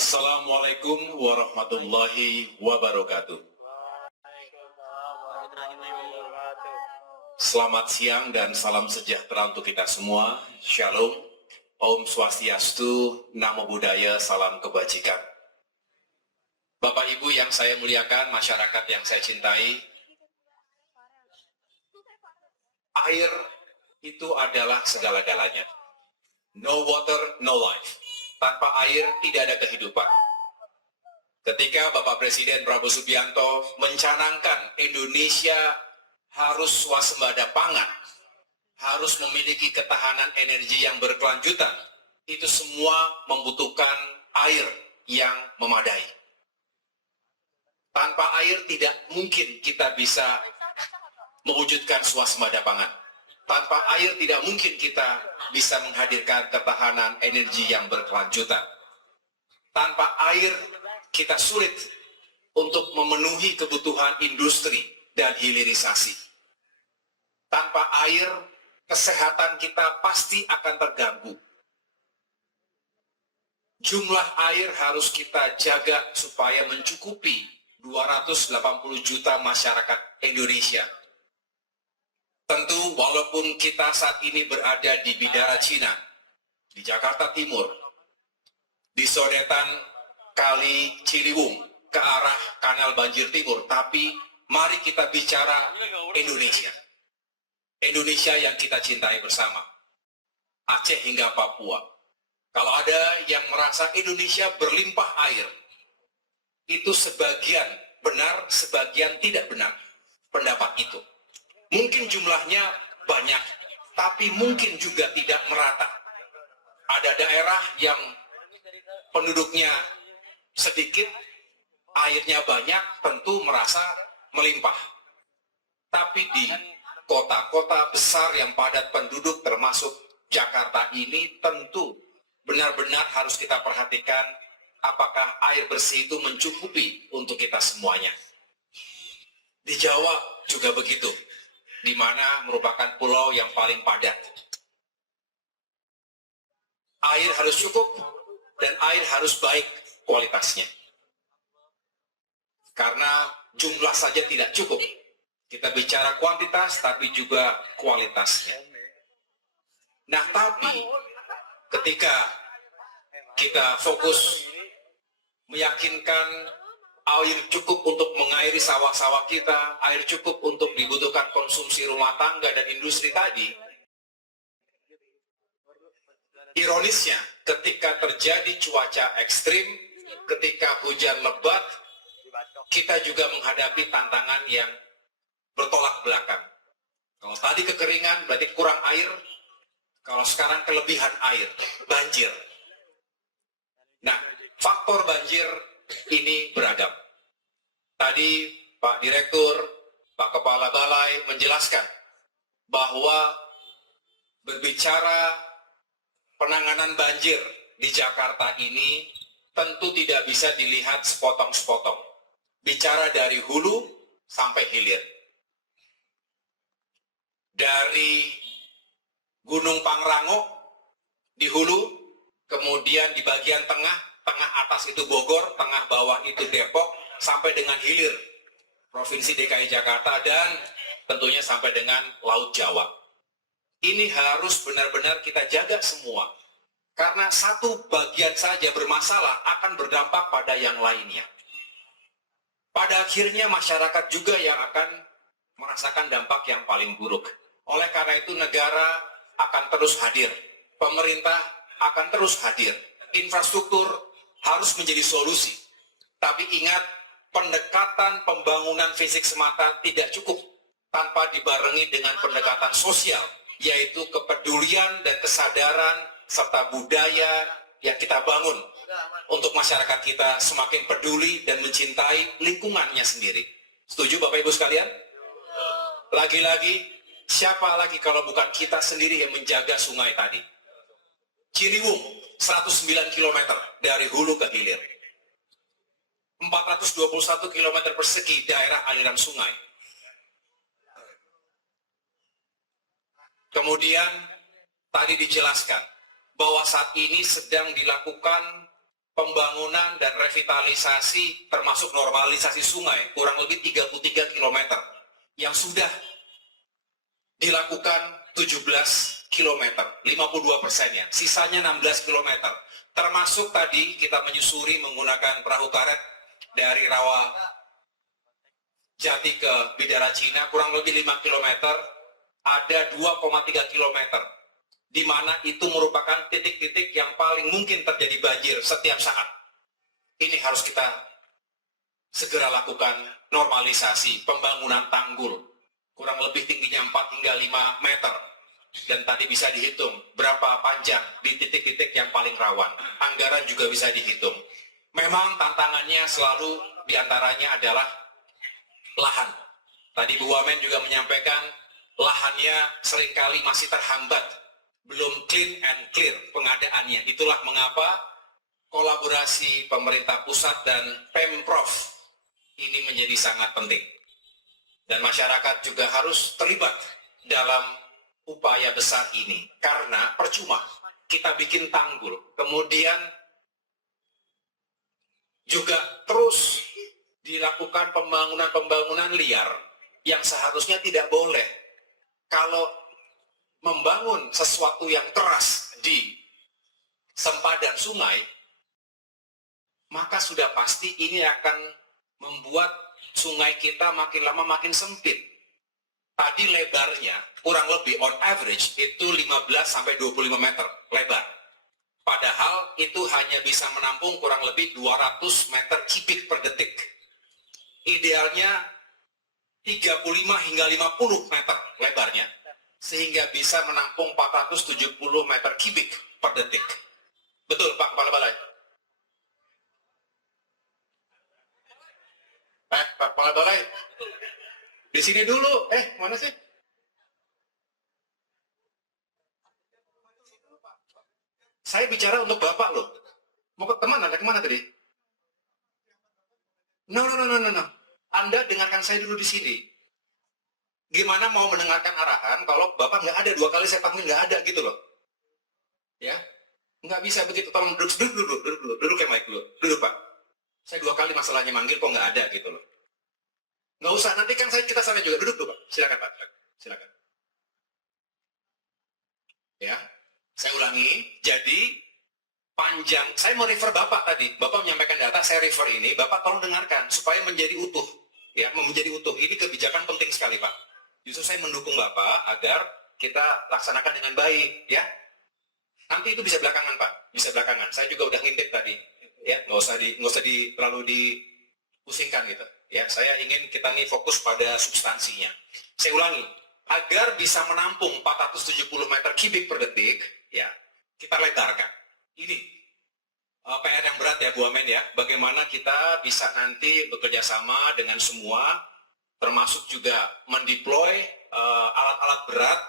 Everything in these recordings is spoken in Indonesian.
Assalamualaikum warahmatullahi wabarakatuh. Selamat siang dan salam sejahtera untuk kita semua. Shalom, Om Swastiastu, Namo Buddhaya, salam kebajikan. Bapak Ibu yang saya muliakan, masyarakat yang saya cintai, air itu adalah segala-galanya. No water, no life. Tanpa air tidak ada kehidupan. Ketika Bapak Presiden Prabowo Subianto mencanangkan Indonesia harus swasembada pangan, harus memiliki ketahanan energi yang berkelanjutan, itu semua membutuhkan air yang memadai. Tanpa air tidak mungkin kita bisa mewujudkan swasembada pangan. Tanpa air tidak mungkin kita bisa menghadirkan ketahanan energi yang berkelanjutan. Tanpa air kita sulit untuk memenuhi kebutuhan industri dan hilirisasi. Tanpa air kesehatan kita pasti akan terganggu. Jumlah air harus kita jaga supaya mencukupi 280 juta masyarakat Indonesia. Tentu walaupun kita saat ini berada di Bidara Cina, di Jakarta Timur, di sodetan Kali Ciliwung ke arah Kanal Banjir Timur, tapi mari kita bicara Indonesia. Indonesia yang kita cintai bersama, Aceh hingga Papua. Kalau ada yang merasa Indonesia berlimpah air, itu sebagian benar, sebagian tidak benar pendapat itu. Mungkin jumlahnya banyak, tapi mungkin juga tidak merata. Ada daerah yang penduduknya sedikit, airnya banyak, tentu merasa melimpah. Tapi di kota-kota besar yang padat penduduk termasuk Jakarta ini tentu benar-benar harus kita perhatikan apakah air bersih itu mencukupi untuk kita semuanya. Di Jawa juga begitu, di mana merupakan pulau yang paling padat. Air harus cukup dan air harus baik kualitasnya. Karena jumlah saja tidak cukup. Kita bicara kuantitas tapi juga kualitasnya. Nah, tapi ketika kita fokus meyakinkan air cukup untuk mengairi sawah-sawah kita, air cukup untuk dibutuhkan konsumsi rumah tangga dan industri tadi. Ironisnya, ketika terjadi cuaca ekstrim, ketika hujan lebat, kita juga menghadapi tantangan yang bertolak belakang. Kalau tadi kekeringan, berarti kurang air. Kalau sekarang kelebihan air, banjir. Nah, faktor banjir ini beragam. Tadi Pak Direktur, Pak Kepala Balai menjelaskan bahwa berbicara penanganan banjir di Jakarta ini tentu tidak bisa dilihat sepotong-sepotong. Bicara dari hulu sampai hilir. Dari Gunung Pangrango di hulu, kemudian di bagian tengah atas itu Bogor, tengah bawah itu Depok, sampai dengan hilir Provinsi DKI Jakarta dan tentunya sampai dengan Laut Jawa. Ini harus benar-benar kita jaga semua. Karena satu bagian saja bermasalah akan berdampak pada yang lainnya. Pada akhirnya masyarakat juga yang akan merasakan dampak yang paling buruk. Oleh karena itu negara akan terus hadir. Pemerintah akan terus hadir. Infrastruktur harus menjadi solusi. Tapi ingat, pendekatan pembangunan fisik semata tidak cukup tanpa dibarengi dengan pendekatan sosial, yaitu kepedulian dan kesadaran serta budaya yang kita bangun untuk masyarakat kita semakin peduli dan mencintai lingkungannya sendiri. Setuju Bapak Ibu sekalian? Lagi-lagi, siapa lagi kalau bukan kita sendiri yang menjaga sungai tadi? Ciliwung, 109 km dari hulu ke hilir. 421 km persegi daerah aliran sungai. Kemudian tadi dijelaskan bahwa saat ini sedang dilakukan pembangunan dan revitalisasi termasuk normalisasi sungai kurang lebih 33 km yang sudah dilakukan 17 km, 52%-nya, sisanya 16 km. Termasuk tadi kita menyusuri menggunakan perahu karet dari Rawa Jati ke Bidara Cina kurang lebih 5 km, ada 2,3 km, di mana itu merupakan titik-titik yang paling mungkin terjadi banjir setiap saat. Ini harus kita segera lakukan normalisasi, pembangunan tanggul, kurang lebih tingginya 4 hingga 5 meter. Dan tadi bisa dihitung berapa panjang di titik-titik yang paling rawan. Anggaran juga bisa dihitung. Memang tantangannya selalu diantaranya adalah lahan. Tadi Bu Wamen juga menyampaikan lahannya seringkali masih terhambat, belum clean and clear pengadaannya. Itulah mengapa kolaborasi pemerintah pusat dan Pemprov ini menjadi sangat penting. Dan masyarakat juga harus terlibat dalam upaya besar ini. Karena percuma kita bikin tanggul, kemudian juga terus dilakukan pembangunan-pembangunan liar yang seharusnya tidak boleh. Kalau membangun sesuatu yang keras di sempadan sungai, maka sudah pasti ini akan membuat sungai kita makin lama makin sempit. Tadi lebarnya kurang lebih on average itu 15-25 meter lebar. Padahal itu hanya bisa menampung kurang lebih 200 meter kubik per detik. Idealnya 35 hingga 50 meter lebarnya, sehingga bisa menampung 470 meter kubik per detik. Betul Pak Kepala Balai? Pak Kepala Balai? Di sini dulu. Mana sih? Saya bicara untuk Bapak loh. Mau ke kemana? Kemana tadi? No. Anda dengarkan saya dulu di sini. Gimana mau mendengarkan arahan kalau Bapak nggak ada, 2 kali saya panggil nggak ada gitu loh. Ya, nggak bisa begitu. Tolong duduk ya Mike dulu. Duduk Pak. Saya 2 kali masalahnya manggil kok nggak ada gitu loh. Nggak usah, nanti kan kita sana juga. Duduk dulu Pak. Silakan Pak. Silakan. Ya, saya ulangi. Jadi panjang, saya mau refer Bapak tadi. Bapak menyampaikan data, saya refer ini. Bapak tolong dengarkan supaya menjadi utuh. Ya, menjadi utuh. Ini kebijakan penting sekali Pak. Justru saya mendukung Bapak agar kita laksanakan dengan baik. Ya, nanti itu bisa belakangan Pak. Bisa belakangan. Saya juga udah ngintip tadi. Ya, nggak usah terlalu dipusingkan gitu. Ya, saya ingin kita nih fokus pada substansinya. Saya ulangi, agar bisa menampung 470 meter kubik per detik, ya, kita lebarkan. Ini PR yang berat ya Bu Amen ya, bagaimana kita bisa nanti bekerja sama dengan semua, termasuk juga mendeploy alat-alat berat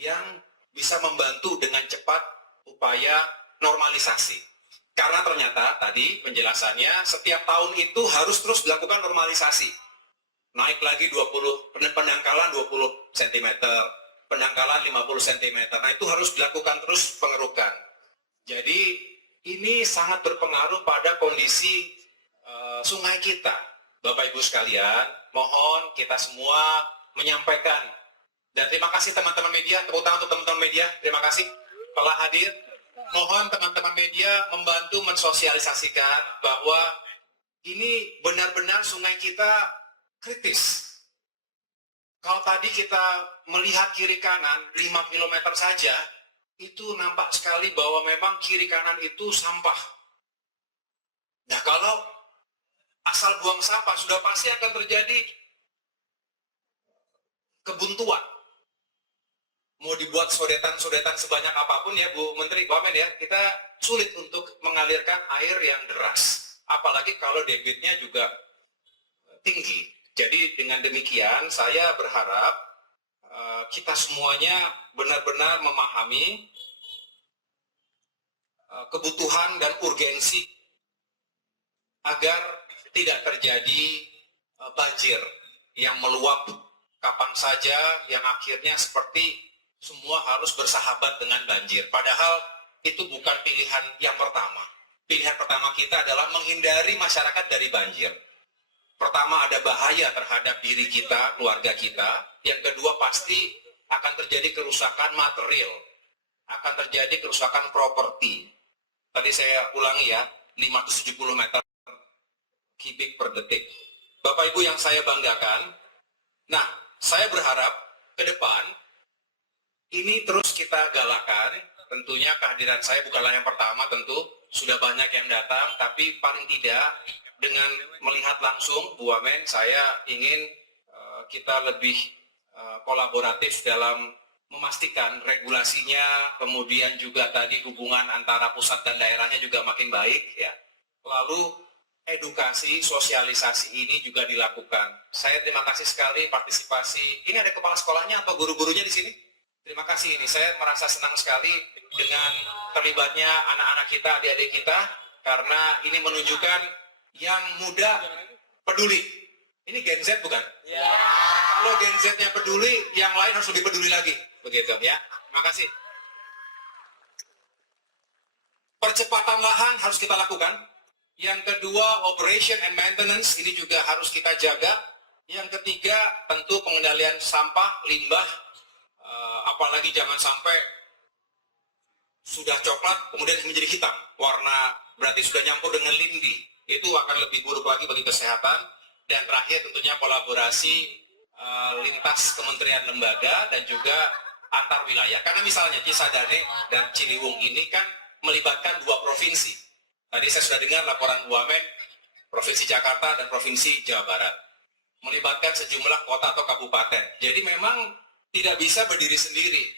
yang bisa membantu dengan cepat upaya normalisasi. Karena ternyata tadi penjelasannya setiap tahun itu harus terus dilakukan normalisasi. Naik lagi 20, pendangkalan 20 cm, pendangkalan 50 cm. Nah itu harus dilakukan terus pengerukan. Jadi ini sangat berpengaruh pada kondisi sungai kita. Bapak Ibu sekalian, mohon kita semua menyampaikan. Dan terima kasih teman-teman media, tepuk tangan untuk teman-teman media. Terima kasih telah hadir. Mohon teman-teman media membantu mensosialisasikan bahwa ini benar-benar sungai kita kritis. Kalau tadi kita melihat kiri kanan 5 km saja, itu nampak sekali bahwa memang kiri kanan itu sampah. Nah kalau asal buang sampah sudah pasti akan terjadi kebuntuan. Mau dibuat sodetan-sodetan sebanyak apapun ya Bu Menteri, Wamen ya, kita sulit untuk mengalirkan air yang deras. Apalagi kalau debitnya juga tinggi. Jadi dengan demikian saya berharap kita semuanya benar-benar memahami kebutuhan dan urgensi agar tidak terjadi banjir yang meluap kapan saja, yang akhirnya seperti semua harus bersahabat dengan banjir. Padahal itu bukan pilihan yang pertama. Pilihan pertama kita adalah menghindari masyarakat dari banjir. Pertama, ada bahaya terhadap diri kita, keluarga kita. Yang kedua, pasti akan terjadi kerusakan material, akan terjadi kerusakan properti. Tadi saya ulangi ya, 570 meter kubik per detik. Bapak Ibu yang saya banggakan, nah, saya berharap ke depan ini terus kita galakan. Tentunya kehadiran saya bukanlah yang pertama, tentu sudah banyak yang datang, tapi paling tidak dengan melihat langsung Bu Wamen, saya ingin kita lebih kolaboratif dalam memastikan regulasinya, kemudian juga tadi hubungan antara pusat dan daerahnya juga makin baik ya. Lalu edukasi, sosialisasi ini juga dilakukan. Saya terima kasih sekali partisipasi. Ini ada kepala sekolahnya atau guru-gurunya di sini? Terima kasih ini. Saya merasa senang sekali dengan terlibatnya anak-anak kita, adik-adik kita, karena ini menunjukkan yang muda peduli. Ini Gen Z bukan? Ya. Kalau Gen Z-nya peduli, yang lain harus lebih peduli lagi. Begitu ya. Terima kasih. Percepatan lahan harus kita lakukan. Yang kedua, operation and maintenance ini juga harus kita jaga. Yang ketiga, tentu pengendalian sampah, limbah, apalagi jangan sampai sudah coklat kemudian menjadi hitam. Warna berarti sudah nyampur dengan lindi. Itu akan lebih buruk lagi bagi kesehatan. Dan terakhir tentunya kolaborasi lintas kementerian lembaga dan juga antar wilayah. Karena misalnya Cisadane dan Ciliwung ini kan melibatkan dua provinsi. Tadi saya sudah dengar laporan Bu Wamen, Provinsi Jakarta dan Provinsi Jawa Barat. Melibatkan sejumlah kota atau kabupaten. Jadi memang tidak bisa berdiri sendiri.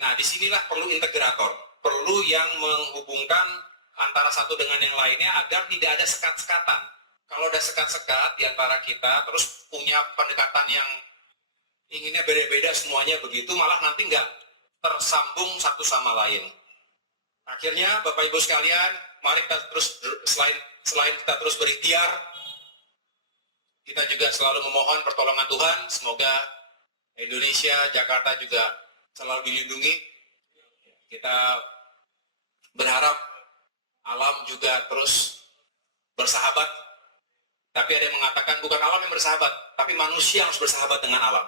Nah, disinilah perlu integrator. Perlu yang menghubungkan antara satu dengan yang lainnya agar tidak ada sekat-sekatan. Kalau ada sekat-sekat di antara kita, terus punya pendekatan yang inginnya beda-beda semuanya begitu, malah nanti nggak tersambung satu sama lain. Akhirnya, Bapak Ibu sekalian, mari kita terus, selain kita terus berikhtiar, kita juga selalu memohon pertolongan Tuhan, semoga Indonesia, Jakarta juga selalu dilindungi. Kita berharap alam juga terus bersahabat. Tapi ada yang mengatakan bukan alam yang bersahabat, tapi manusia harus bersahabat dengan alam.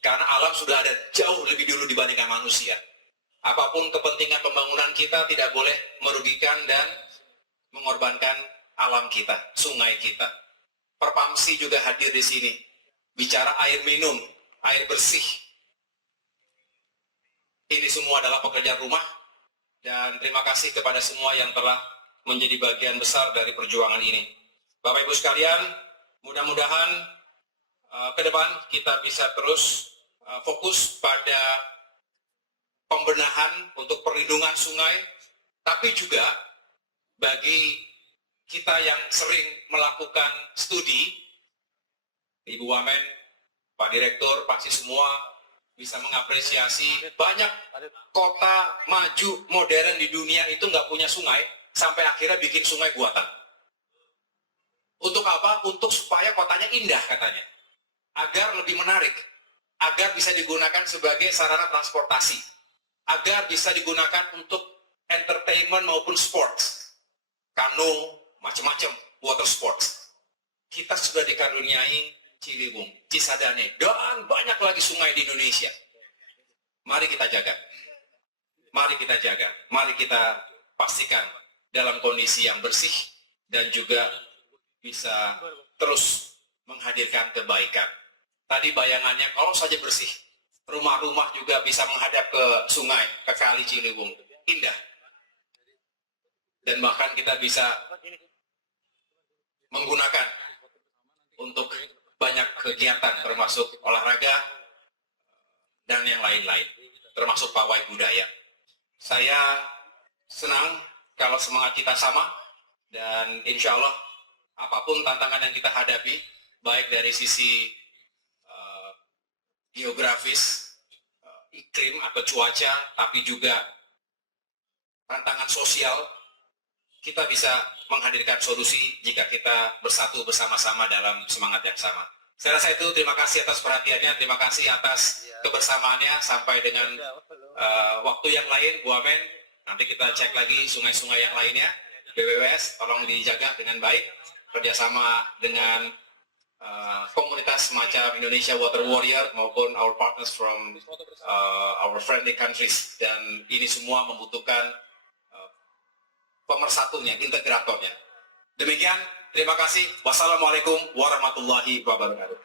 Karena alam sudah ada jauh lebih dulu dibandingkan manusia. Apapun kepentingan pembangunan kita tidak boleh merugikan dan mengorbankan alam kita, sungai kita. Perpamsi juga hadir di sini. Bicara air minum, air bersih. Ini semua adalah pekerjaan rumah. Dan terima kasih kepada semua yang telah menjadi bagian besar dari perjuangan ini. Bapak Ibu sekalian, mudah-mudahan ke depan kita bisa terus fokus pada pembenahan untuk perlindungan sungai, tapi juga bagi kita yang sering melakukan studi, Ibu Wamen, Pak Direktur, pasti semua bisa mengapresiasi banyak kota maju modern di dunia itu nggak punya sungai, sampai akhirnya bikin sungai buatan. Untuk apa? Untuk supaya kotanya indah katanya. Agar lebih menarik. Agar bisa digunakan sebagai sarana transportasi. Agar bisa digunakan untuk entertainment maupun sports. Kano, macam-macam, water sports. Kita sudah dikaruniai Ciliwung, Cisadane, dan banyak lagi sungai di Indonesia. Mari kita jaga. Mari kita jaga. Mari kita pastikan dalam kondisi yang bersih dan juga bisa terus menghadirkan kebaikan. Tadi bayangannya kalau saja bersih, rumah-rumah juga bisa menghadap ke sungai, ke kali Ciliwung. Indah. Dan bahkan kita bisa menggunakan untuk banyak kegiatan, termasuk olahraga dan yang lain-lain, termasuk pawai budaya. Saya senang kalau semangat kita sama, dan insya Allah apapun tantangan yang kita hadapi, baik dari sisi geografis, iklim atau cuaca, tapi juga tantangan sosial, kita bisa menghadirkan solusi jika kita bersatu bersama-sama dalam semangat yang sama. Saya rasa itu, terima kasih atas perhatiannya, terima kasih atas kebersamaannya, sampai dengan waktu yang lain, Bu Wamen, nanti kita cek lagi sungai-sungai yang lainnya. BWWS tolong dijaga dengan baik, kerjasama dengan komunitas semacam Indonesia Water Warrior maupun our partners from our friendly countries, dan ini semua membutuhkan pemersatunya, integratornya. Demikian, terima kasih. Wassalamualaikum warahmatullahi wabarakatuh.